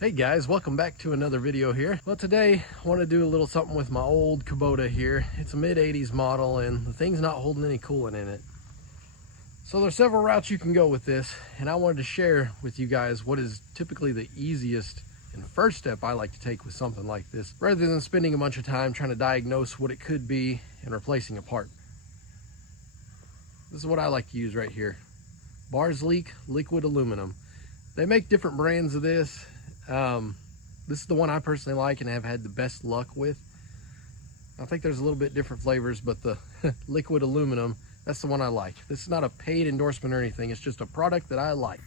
Hey guys, welcome back to another video here. Well, today I want to do a little something with my old Kubota here. It's a mid-80s model and the thing's not holding any coolant in it. So there's several routes you can go with this, and I wanted to share with you guys what is typically the easiest and first step I like to take with something like this, rather than spending a bunch of time trying to diagnose what it could be and replacing a part. This is what I like to use right here. Bars Leak liquid aluminum. They make different brands of this. This is the one I personally like and have had the best luck with. I think there's a little bit different flavors, but the liquid aluminum, that's the one I like. This is not a paid endorsement or anything. It's just a product that I like.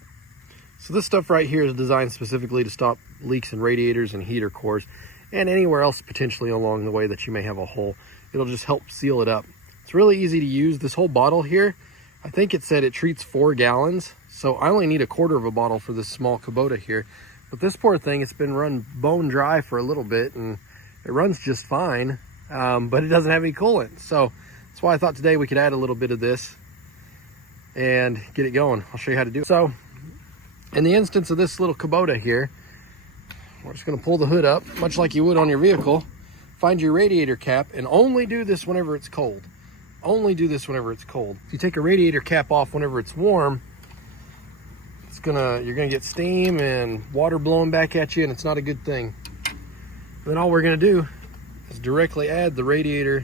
So this stuff right here is designed specifically to stop leaks in radiators and heater cores and anywhere else potentially along the way that you may have a hole. It'll just help seal it up. It's really easy to use. This whole bottle here, I think it said it treats 4 gallons. So I only need a quarter of a bottle for this small Kubota here. But this poor thing, it's been run bone dry for a little bit and it runs just fine, but it doesn't have any coolant. So that's why I thought today we could add a little bit of this and get it going. I'll show you how to do it. So in the instance of this little Kubota here, we're just gonna pull the hood up, much like you would on your vehicle, find your radiator cap, and only do this whenever it's cold. Only do this whenever it's cold. If you take a radiator cap off whenever it's warm, you're gonna get steam and water blowing back at you, and it's not a good thing. Then all we're gonna do is directly add the radiator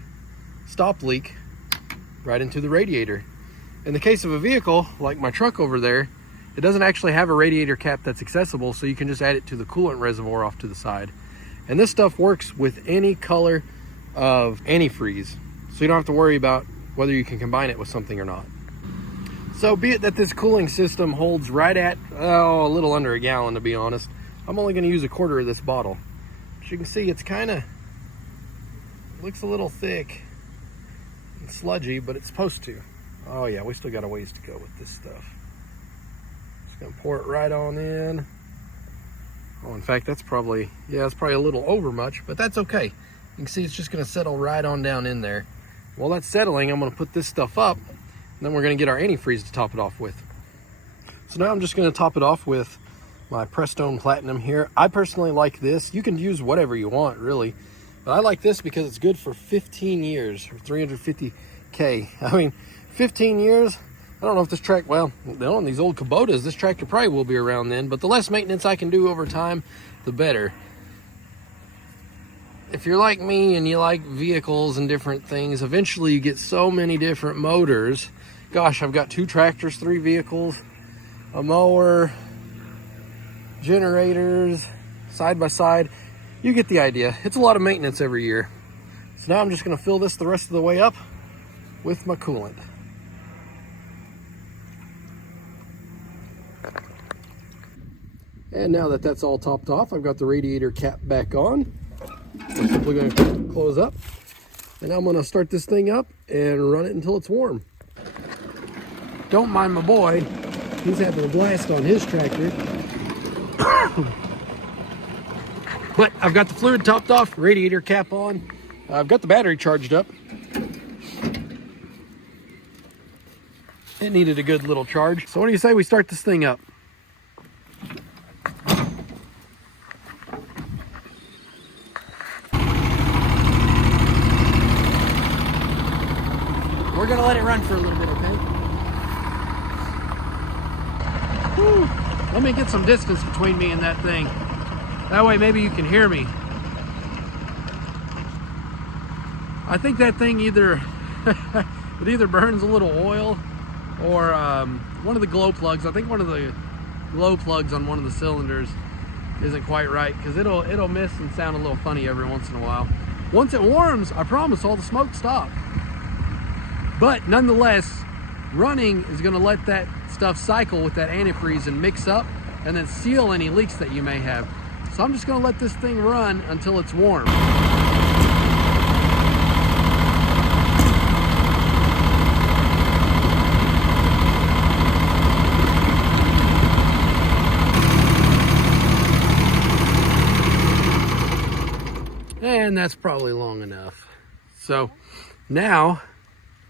stop leak right into the radiator. In the case of a vehicle like my truck over there, it doesn't actually have a radiator cap that's accessible, so you can just add it to the coolant reservoir off to the side. And this stuff works with any color of antifreeze, so you don't have to worry about whether you can combine it with something or not. So be it that this cooling system holds right at, a little under a gallon, to be honest. I'm only going to use a quarter of this bottle. As you can see, it's looks a little thick and sludgy, but it's supposed to. Oh yeah, we still got a ways to go with this stuff. Just going to pour it right on in. Oh, in fact, it's probably a little over much, but that's okay. You can see it's just going to settle right on down in there. While that's settling, I'm going to put this stuff up. And then we're going to get our antifreeze to top it off with. So now I'm just going to top it off with my Prestone Platinum here. I personally like this. You can use whatever you want, really. But I like this because it's good for 15 years, or 350K. I mean, 15 years, I don't know if this tractor, well, on these old Kubotas, this tractor probably will be around then. But the less maintenance I can do over time, the better. If you're like me and you like vehicles and different things, eventually you get so many different motors. Gosh, I've got 2 tractors, 3 vehicles, a mower, generators, side by side. You get the idea. It's a lot of maintenance every year. So now I'm just going to fill this the rest of the way up with my coolant. And now that that's all topped off, I've got the radiator cap back on. I'm simply going to close up, and I'm going to start this thing up and run it until it's warm. Don't mind my boy, he's having a blast on his tractor. But I've got the fluid topped off, radiator cap on. I've got the battery charged up. It needed a good little charge. So what do you say we start this thing up? We're gonna let it run for a little bit, okay? Whew. Let me get some distance between me and that thing. That way maybe you can hear me. I think that thing it either burns a little oil or one of the glow plugs. I think one of the glow plugs on one of the cylinders isn't quite right, because it'll miss and sound a little funny every once in a while. Once it warms, I promise all the smoke stops. But nonetheless, running is going to let that stuff cycle with that antifreeze and mix up and then seal any leaks that you may have. So I'm just going to let this thing run until it's warm. And that's probably long enough. So now,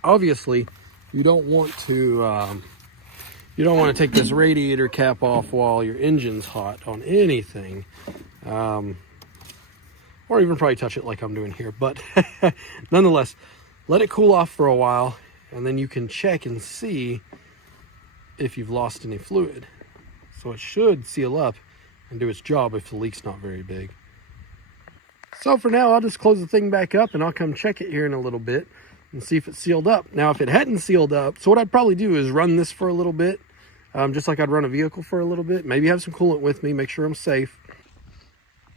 obviously, you don't want to You don't want to take this radiator cap off while your engine's hot on anything. Or even probably touch it like I'm doing here. But nonetheless, let it cool off for a while, and then you can check and see if you've lost any fluid. So it should seal up and do its job if the leak's not very big. So for now, I'll just close the thing back up and I'll come check it here in a little bit and see if it's sealed up. Now, if it hadn't sealed up, so what I'd probably do is run this for a little bit, just like I'd run a vehicle for a little bit. Maybe have some coolant with me, make sure I'm safe,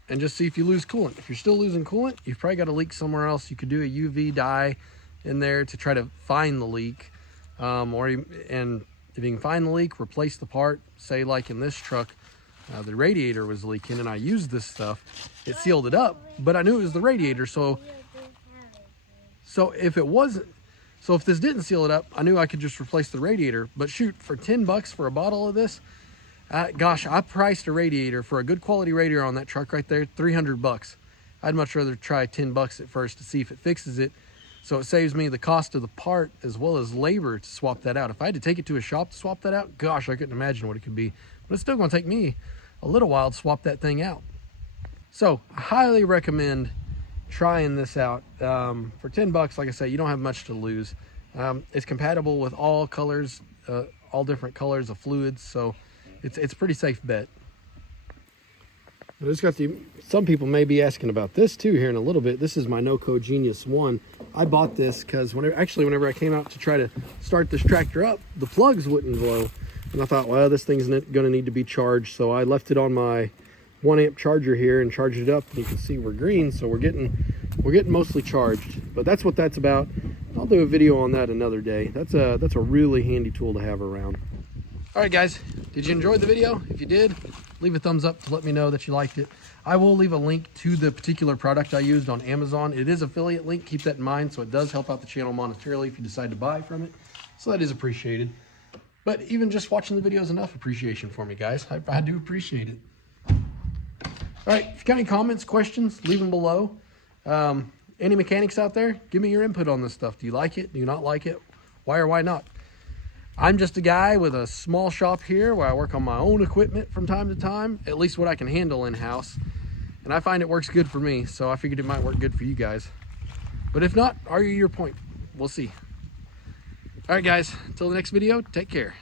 and just see if you lose coolant. If you're still losing coolant, you've probably got a leak somewhere else. You could do a UV dye in there to try to find the leak, and if you can find the leak, replace the part. Say like in this truck, the radiator was leaking and I used this stuff. It sealed it up, but I knew it was the radiator. So if it wasn't, so if this didn't seal it up, I knew I could just replace the radiator. But shoot, for 10 bucks for a bottle of this, gosh, I priced a radiator for a good quality radiator on that truck right there, 300 bucks. I'd much rather try 10 bucks at first to see if it fixes it. So it saves me the cost of the part as well as labor to swap that out. If I had to take it to a shop to swap that out, gosh, I couldn't imagine what it could be. But it's still gonna take me a little while to swap that thing out. So I highly recommend trying this out. For 10 bucks, like I said, you don't have much to lose. It's compatible with all colors, all different colors of fluids. So it's a pretty safe bet. I just got some people may be asking about this too here in a little bit. This is my NoCo Genius 1. I bought this because whenever I came out to try to start this tractor up, the plugs wouldn't blow. And I thought, well, this thing's going to need to be charged. So I left it on my 1 amp charger here and charged it up. And you can see we're green, so we're getting mostly charged. But that's what that's about. I'll do a video on that another day. That's a really handy tool to have around. All right, guys, did you enjoy the video? If you did, leave a thumbs up to let me know that you liked it. I will leave a link to the particular product I used on Amazon. It is affiliate link, keep that in mind, so it does help out the channel monetarily if you decide to buy from it. So that is appreciated. But even just watching the video is enough appreciation for me, guys. I do appreciate it. All right, if you got any comments, questions, leave them below. Any mechanics out there, give me your input on this stuff. Do you like it? Do you not like it? Why or why not? I'm just a guy with a small shop here where I work on my own equipment from time to time, at least what I can handle in-house. And I find it works good for me, so I figured it might work good for you guys. But if not, argue your point. We'll see. All right, guys, until the next video, take care.